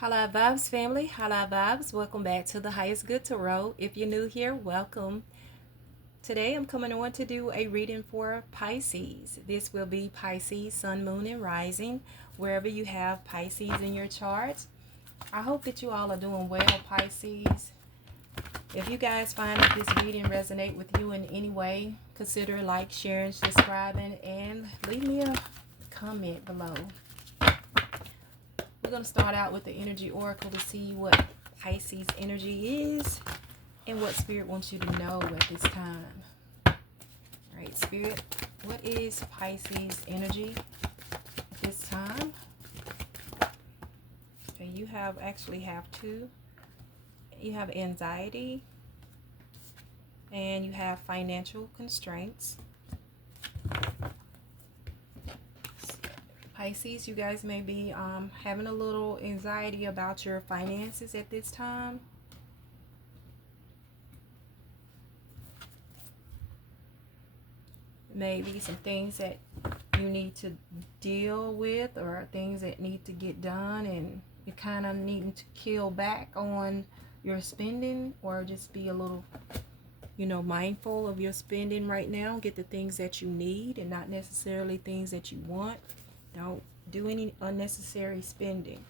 Holla Vibes family, Holla Vibes. Welcome back to the Highest Good Tarot. If you're new here, welcome. Today I'm coming on to do a reading for Pisces. This will be Pisces, Sun, Moon, and Rising, wherever you have Pisces in your charts. I hope that you all are doing well, Pisces. If you guys find that this reading resonate with you in any way, consider like, sharing, subscribing, and leave me a comment below. We're going to start out with the energy oracle to see what Pisces energy is and what Spirit wants you to know at this time. All right, Spirit, what is Pisces energy at this time? Okay, you actually have two. You have anxiety and you have financial constraints. Pisces, you guys may be having a little anxiety about your finances at this time. Maybe some things that you need to deal with or things that need to get done, and you're kind of needing to kill back on your spending, or just be a little, mindful of your spending right now. Get the things that you need and not necessarily things that you want. Don't do any unnecessary spending.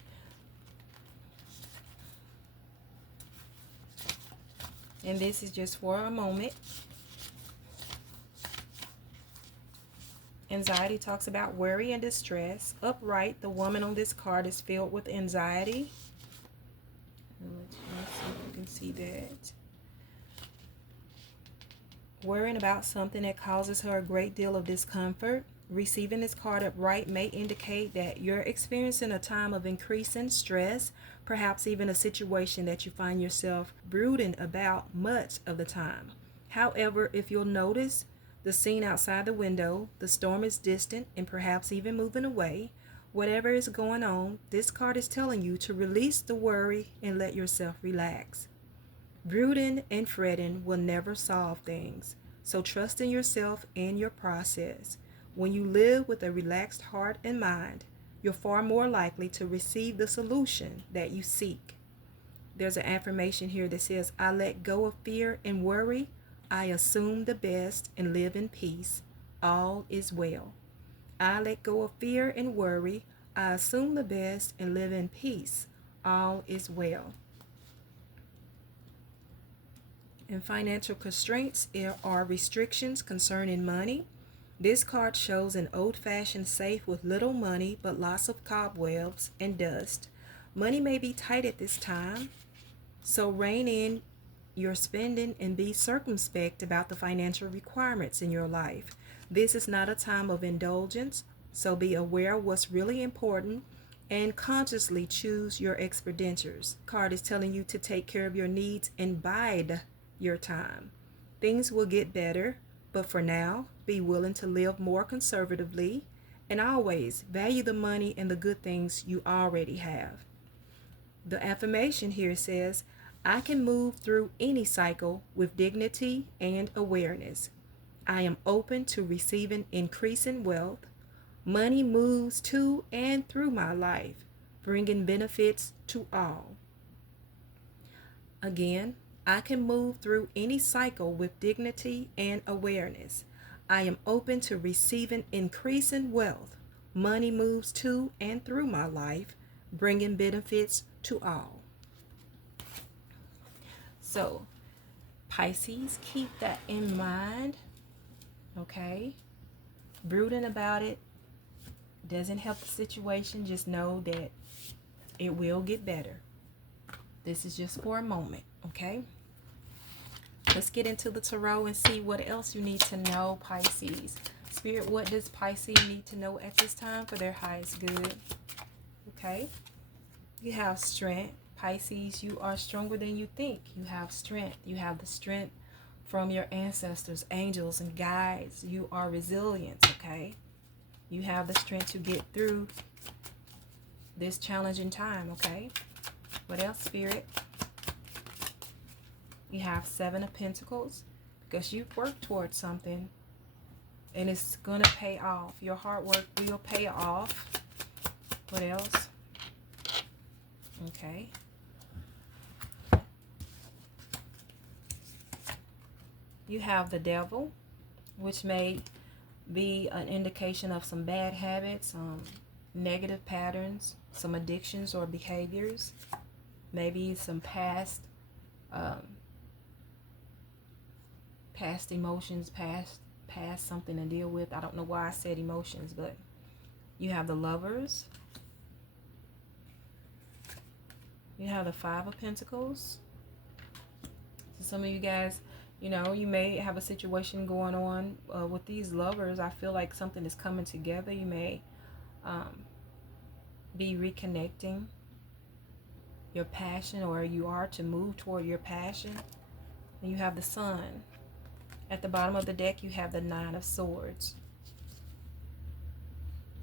And this is just for a moment. Anxiety talks about worry and distress. Upright, the woman on this card is filled with anxiety. Let's see if you can see that. Worrying about something that causes her a great deal of discomfort. Receiving this card upright may indicate that you're experiencing a time of increasing stress, perhaps even a situation that you find yourself brooding about much of the time. However, if you'll notice the scene outside the window, the storm is distant and perhaps even moving away. Whatever is going on, this card is telling you to release the worry and let yourself relax. Brooding and fretting will never solve things, so trust in yourself and your process. When you live with a relaxed heart and mind, you're far more likely to receive the solution that you seek. There's an affirmation here that says, I let go of fear and worry. I assume the best and live in peace. All is well. I let go of fear and worry. I assume the best and live in peace. All is well. And financial constraints are restrictions concerning money. This card shows an old-fashioned safe with little money but lots of cobwebs and dust. Money may be tight at this time, so rein in your spending and be circumspect about the financial requirements in your life. This is not a time of indulgence, so be aware of what's really important and consciously choose your expenditures. Card is telling you to take care of your needs and bide your time. Things will get better, but for now, be willing to live more conservatively and always value the money and the good things you already have. The affirmation here says, I can move through any cycle with dignity and awareness. I am open to receiving increasing wealth. Money moves to and through my life, bringing benefits to all. Again, I can move through any cycle with dignity and awareness. I am open to receiving increasing wealth. Money moves to and through my life, bringing benefits to all. So, Pisces, keep that in mind, okay? Brooding about it doesn't help the situation. Just know that it will get better. This is just for a moment, okay? Let's get into the tarot and see what else you need to know, Pisces. Spirit, what does Pisces need to know at this time for their highest good? Okay. You have strength. Pisces, you are stronger than you think. You have strength. You have the strength from your ancestors, angels, and guides. You are resilient, okay? You have the strength to get through this challenging time, okay? What else, Spirit? You have Seven of Pentacles, because you've worked towards something and it's going to pay off. Your hard work will pay off. What else? Okay. You have the devil, which may be an indication of some bad habits, negative patterns, some addictions or behaviors, maybe some um, past emotions, past something to deal with. I don't know why I said emotions, but you have the lovers. You have the Five of Pentacles. So some of you guys, you may have a situation going on with these lovers. I feel like something is coming together. You may be reconnecting your passion, or you are to move toward your passion. And you have the Sun. At the bottom of the deck, you have the Nine of Swords.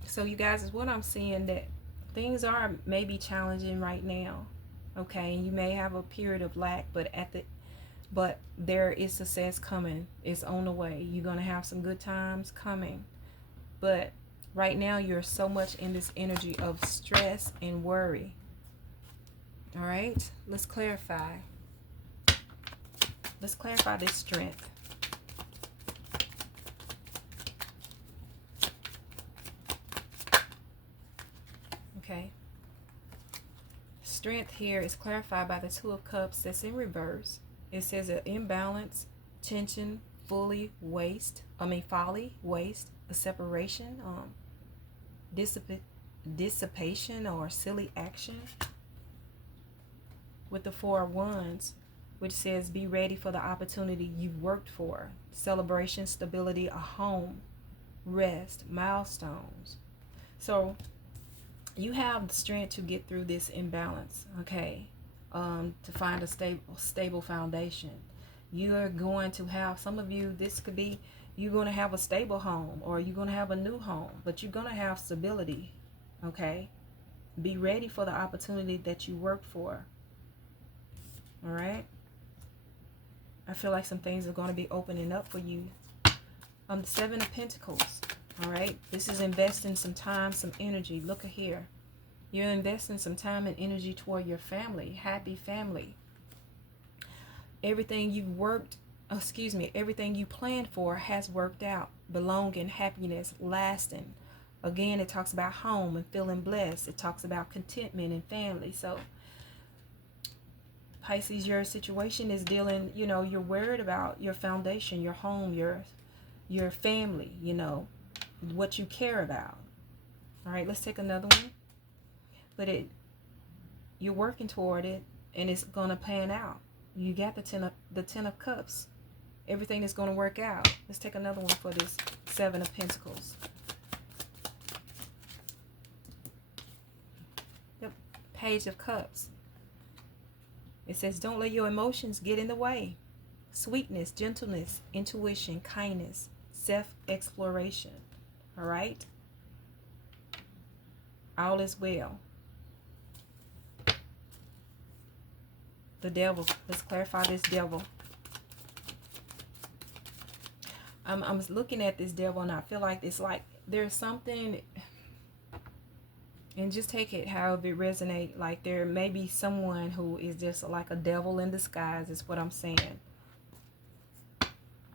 So you guys, is what I'm seeing, that things are maybe challenging right now. Okay, and you may have a period of lack, but there is success coming. It's on the way. You're going to have some good times coming. But right now you're so much in this energy of stress and worry. All right, let's clarify. Let's clarify this strength. Okay. Strength here is clarified by the Two of Cups that's in reverse. It says an imbalance, tension, folly, waste, a separation, dissipation, or silly action. With the Four of Wands, which says be ready for the opportunity you've worked for. Celebration, stability, a home, rest, milestones. So you have the strength to get through this imbalance, okay? To find a stable foundation. You're going to have, some of you, this could be, you're going to have a stable home, or you're going to have a new home, but you're going to have stability, okay? Be ready for the opportunity that you worked for. All right? I feel like some things are going to be opening up for you. The Seven of Pentacles. All right? This is investing some time, some energy. Look at here. You're investing some time and energy toward your family. Happy family. Everything everything you planned for has worked out. Belonging, happiness, lasting. Again, it talks about home and feeling blessed. It talks about contentment and family. So Pisces, your situation is dealing, you're worried about your foundation, your home, your family, what you care about. All right, let's take another one. But you're working toward it, and it's going to pan out. You got the Ten of Cups. Everything is going to work out. Let's take another one for this Seven of Pentacles. Yep, Page of Cups. It says, don't let your emotions get in the way. Sweetness, gentleness, intuition, kindness, self-exploration. All right? All is well. The Devil. Let's clarify this Devil. I'm looking at this Devil, and I feel like it's like there's something, and just take it however it resonates. Like there may be someone who is just like a devil in disguise, is what I'm saying.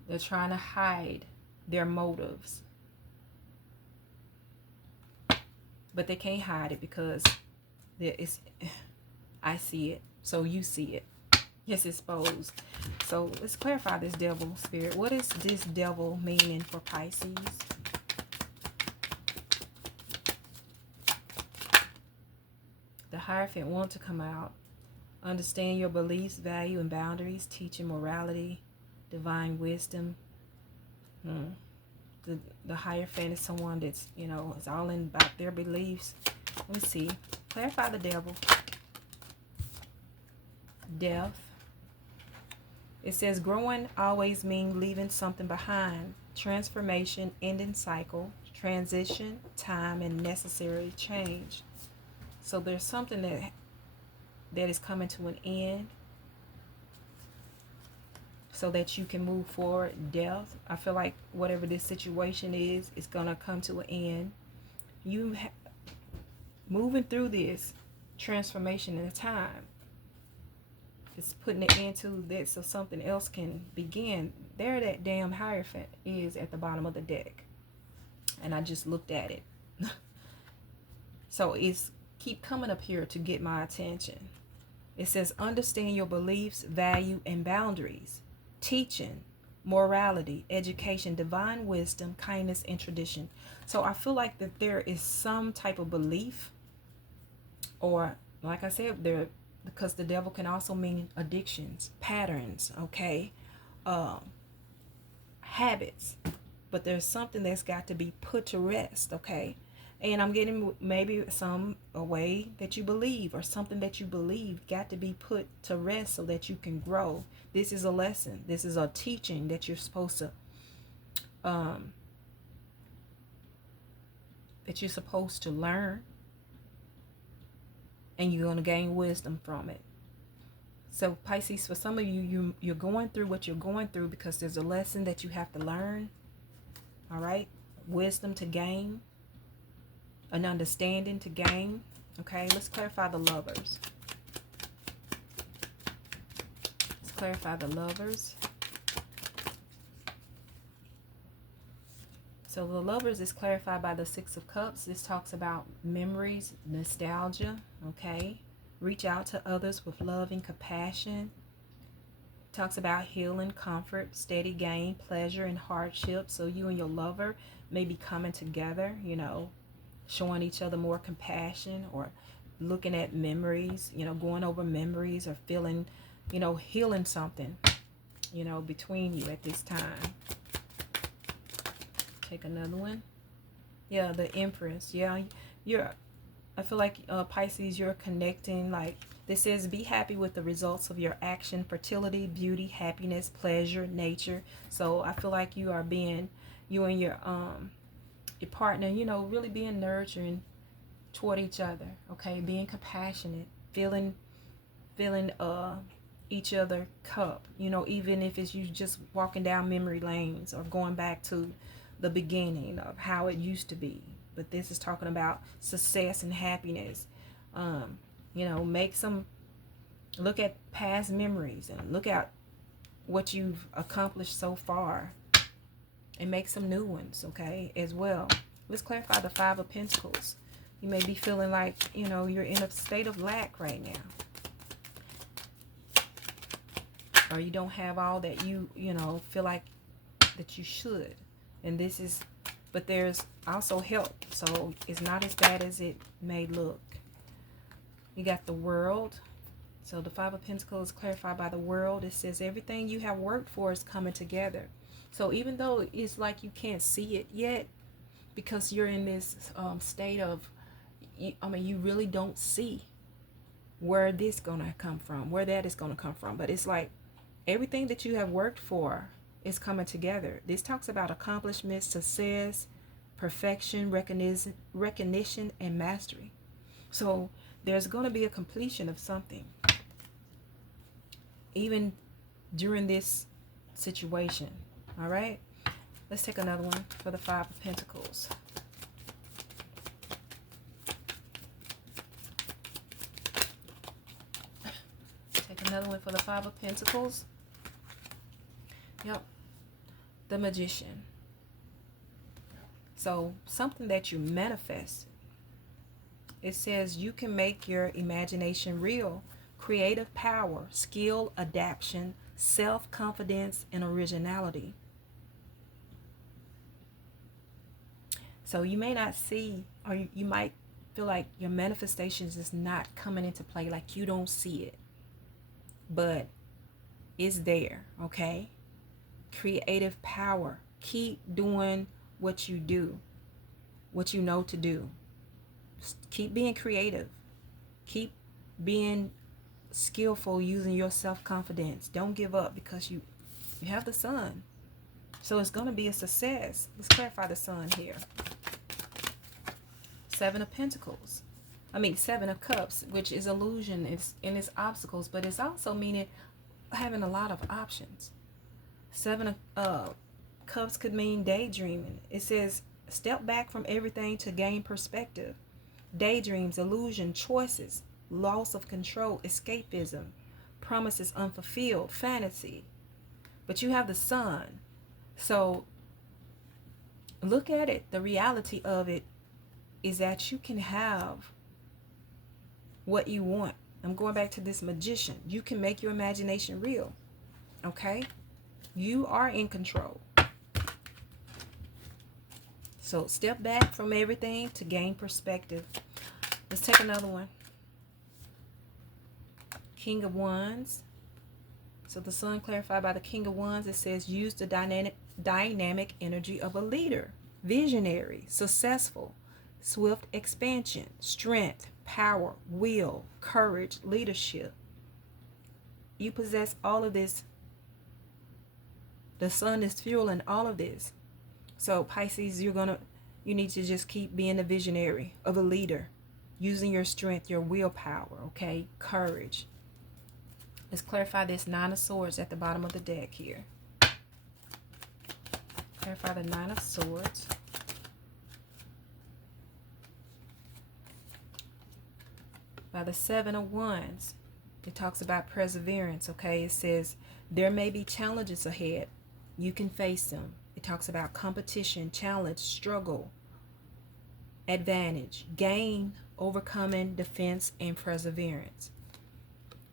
They're trying to hide their motives. But they can't hide it because I see it, so you see it. It's exposed. So let's clarify this Devil spirit. What is this Devil meaning for Pisces? The Hierophant wants to come out. Understand your beliefs, value, and boundaries. Teaching morality, divine wisdom. The Hierophant is someone that's, it's all in about their beliefs. Let me see. Clarify the Devil. Death. It says growing always means leaving something behind. Transformation, ending cycle, transition, time, and necessary change. So there's something that is coming to an end so that you can move forward. Death. I feel like whatever this situation is, it's going to come to an end. Moving through this, transformation in time. It's putting it into this so something else can begin. There that damn Hierophant is at the bottom of the deck. And I just looked at it. So it's keep coming up here to get my attention. It says, understand your beliefs, value, and boundaries. Teaching, morality, education, divine wisdom, kindness, and tradition. So I feel like that there is some type of belief, or like I said, there, because the devil can also mean addictions, patterns, okay, habits. But there's something that's got to be put to rest, okay? And I'm getting maybe a way that you believe, or something that you believe got to be put to rest so that you can grow. This is a lesson. This is a teaching that you're supposed to learn, and you're going to gain wisdom from it. So Pisces, for some of you, you're going through what you're going through because there's a lesson that you have to learn. All right? Wisdom to gain. An understanding to gain. Okay, let's clarify the Lovers. Let's clarify the Lovers. So the Lovers is clarified by the Six of Cups. This talks about memories, nostalgia, okay? Reach out to others with love and compassion. Talks about healing, comfort, steady gain, pleasure, and hardship. So you and your lover may be coming together, you know, showing each other more compassion, or looking at memories, you know, going over memories, or feeling, you know, healing something, you know, between you at this time. Take another one. Yeah, the Empress. Yeah, I feel like Pisces, you're connecting. Like this says, be happy with the results of your action, fertility, beauty, happiness, pleasure, nature. So I feel like you and your partner, you know, really being nurturing toward each other, okay? Being compassionate, feeling each other cup, you know, even if it's you just walking down memory lanes or going back to the beginning of how it used to be. But this is talking about success and happiness. You know, look at past memories and look at what you've accomplished so far, and make some new ones, okay, as well. Let's clarify the Five of Pentacles. You may be feeling like, you know, you're in a state of lack right now. Or you don't have all that you know, feel like that you should. And this is, but there's also help. So it's not as bad as it may look. You got the World. So the Five of Pentacles is clarified by the World. It says everything you have worked for is coming together. So even though it's like you can't see it yet, because you're in this state of, you really don't see where this gonna come from, where that is gonna come from. But it's like everything that you have worked for is coming together. This talks about accomplishment, success, perfection, recognition, and mastery. So there's going to be a completion of something, even during this situation. All right, let's take another one for the Five of Pentacles. Take another one for the Five of Pentacles. Yep, the Magician. So something that you manifest. It says you can make your imagination real. Creative power, skill, adaptation, self-confidence, and originality. So you may not see, or you might feel like your manifestations is not coming into play, like you don't see it. But it's there, okay? Creative power. Keep doing what you do, what you know to do. Keep being creative. Keep being skillful using your self-confidence. Don't give up, because you have the Sun. So it's going to be a success. Let's clarify the Sun here. Seven of Pentacles. Seven of Cups, which is illusion. It's obstacles, but it's also meaning having a lot of options. Seven of Cups could mean daydreaming. It says step back from everything to gain perspective. Daydreams, illusion, choices. loss of control, escapism, promises unfulfilled, fantasy. But you have the Sun. So look at it. The reality of it is that you can have what you want. I'm going back to this Magician. You can make your imagination real. Okay? You are in control. So step back from everything to gain perspective. Let's take another one. King of Wands. So the Sun clarified by the King of Wands, it says use the dynamic energy of a leader, visionary, successful, swift expansion, strength, power, will, courage, leadership. You possess all of this. The Sun is fueling all of this. So Pisces, you need to just keep being a visionary of a leader, using your strength, your willpower, okay? Courage. Let's clarify this Nine of Swords at the bottom of the deck here. Clarify the Nine of Swords. By the Seven of Wands, it talks about perseverance, okay? It says there may be challenges ahead. You can face them. It talks about competition, challenge, struggle, advantage, gain, overcoming, defense, and perseverance.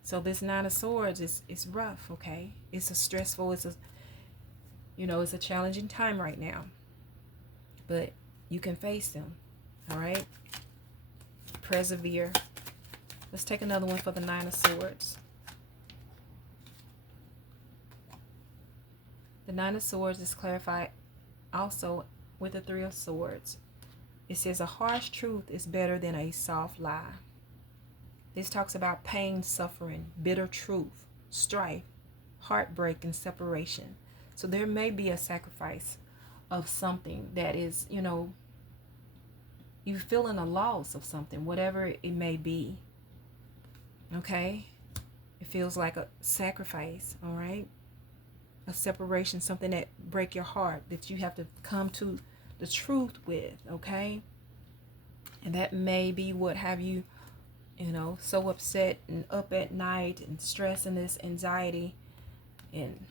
So this Nine of Swords is rough, okay? It's a stressful, it's a challenging time right now. But you can face them, all right? Persevere. Let's take another one for the Nine of Swords. The Nine of Swords is clarified also with the Three of Swords. It says a harsh truth is better than a soft lie. This talks about pain, suffering, bitter truth, strife, heartbreak, and separation. So there may be a sacrifice of something that is, you're feeling a loss of something, whatever it may be. Okay? It feels like a sacrifice, all right? A separation, something that break your heart, that you have to come to the truth with, okay? And that may be what have you, so upset and up at night and stress and this anxiety. And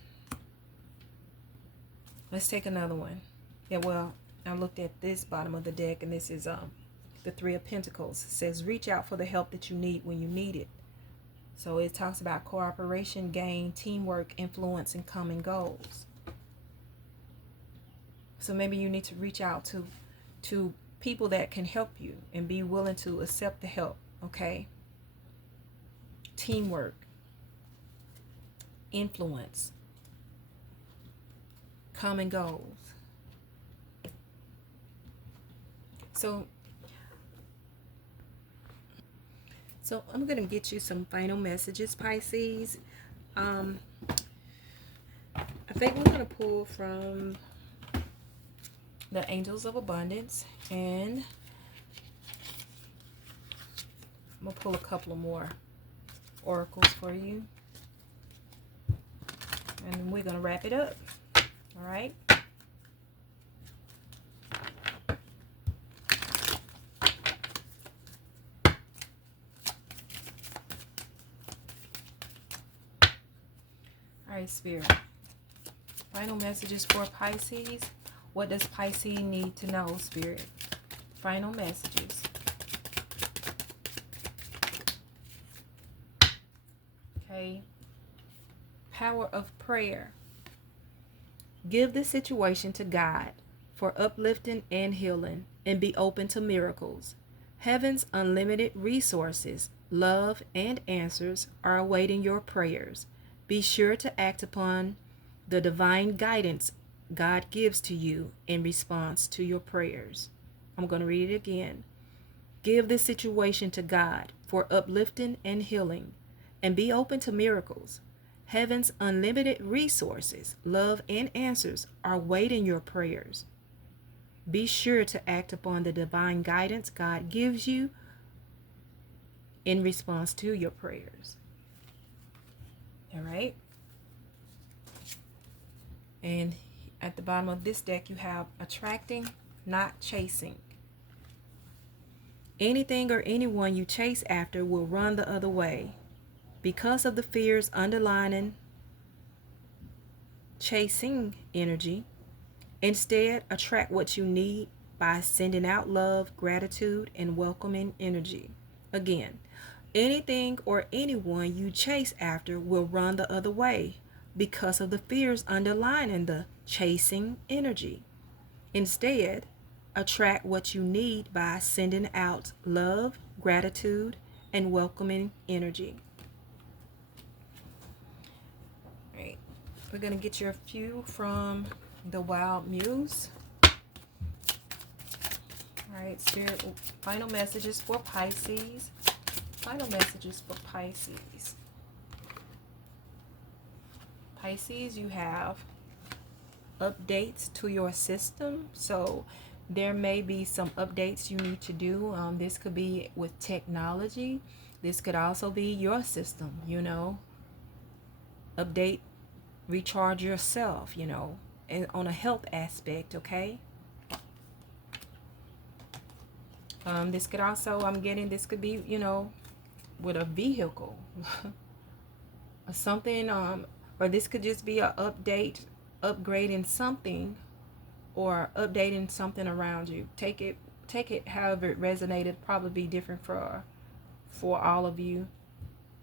let's take another one. Yeah, well, I looked at this bottom of the deck, and this is the Three of Pentacles. It says reach out for the help that you need when you need it. So it talks about cooperation, gain, teamwork, influence, and common goals. So maybe you need to reach out to people that can help you and be willing to accept the help, okay? Teamwork, influence, common goals. So I'm going to get you some final messages, Pisces. I think we're going to pull from the Angels of Abundance, and I'm going to pull a couple of more oracles for you. And we're going to wrap it up. All right? All right, Spirit. Final messages for Pisces. What does Pisces need to know, Spirit? Final messages. Okay. Power of prayer. Give the situation to God for uplifting and healing, and be open to miracles. Heaven's unlimited resources, love, and answers are awaiting your prayers. Be sure to act upon the divine guidance God gives to you in response to your prayers. I'm going to read it again. Give the situation to God for uplifting and healing, and be open to miracles. Heaven's unlimited resources, love, and answers are waiting your prayers. Be sure to act upon the divine guidance God gives you in response to your prayers. All right? And at the bottom of this deck, you have attracting, not chasing. Anything or anyone you chase after will run the other way because of the fears underlying chasing energy. Instead, attract what you need by sending out love, gratitude, and welcoming energy. Again, anything or anyone you chase after will run the other way because of the fears underlying the chasing energy. Instead, attract what you need by sending out love, gratitude, and welcoming energy. All right, we're going to get you a few from the Wild Muse. All right, Spirit, final messages for Pisces. Final messages for Pisces. Pisces, you have updates to your system. So there may be some updates you need to do. This could be with technology. This could also be your system, update, recharge yourself, and on a health aspect, okay? This could also, this could be, with a vehicle or something, or this could just be an update, upgrading something, or updating something around you. Take it however it resonated. Probably be different for all of you,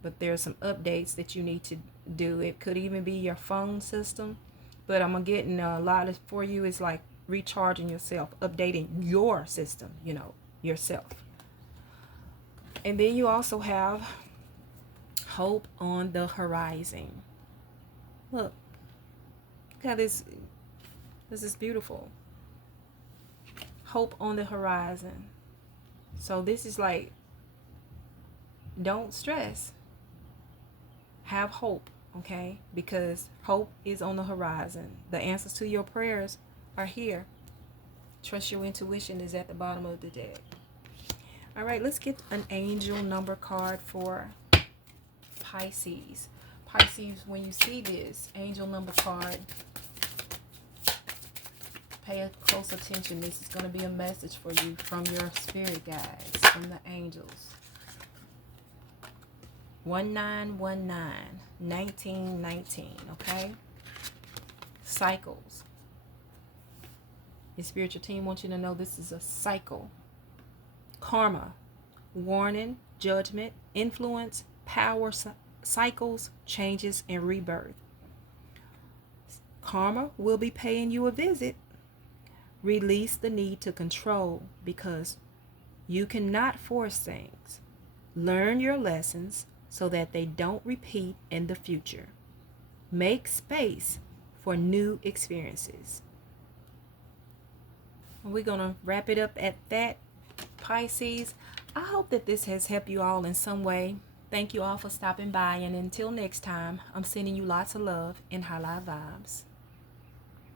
but there's some updates that you need to do. It could even be your phone system, but I'm getting a lot of, for you is like recharging yourself, updating your system, yourself. And then you also have hope on the horizon. Look how this is beautiful. Hope on the horizon. So this is like, don't stress. Have hope, okay? Because hope is on the horizon. The answers to your prayers are here. Trust your intuition is at the bottom of the deck. All right, let's get an angel number card for Pisces. Pisces, when you see this angel number card, pay close attention. This is going to be a message for you from your spirit guides, from the angels. 1919, 1919, okay? Cycles. Your spiritual team wants you to know this is a cycle. Karma, warning, judgment, influence, power, cycles, changes, and rebirth. Karma will be paying you a visit. Release the need to control because you cannot force things. Learn your lessons so that they don't repeat in the future. Make space for new experiences. We're going to wrap it up at that, Pisces. I hope that this has helped you all in some way. Thank you all for stopping by, and until next time, I'm sending you lots of love and high life vibes.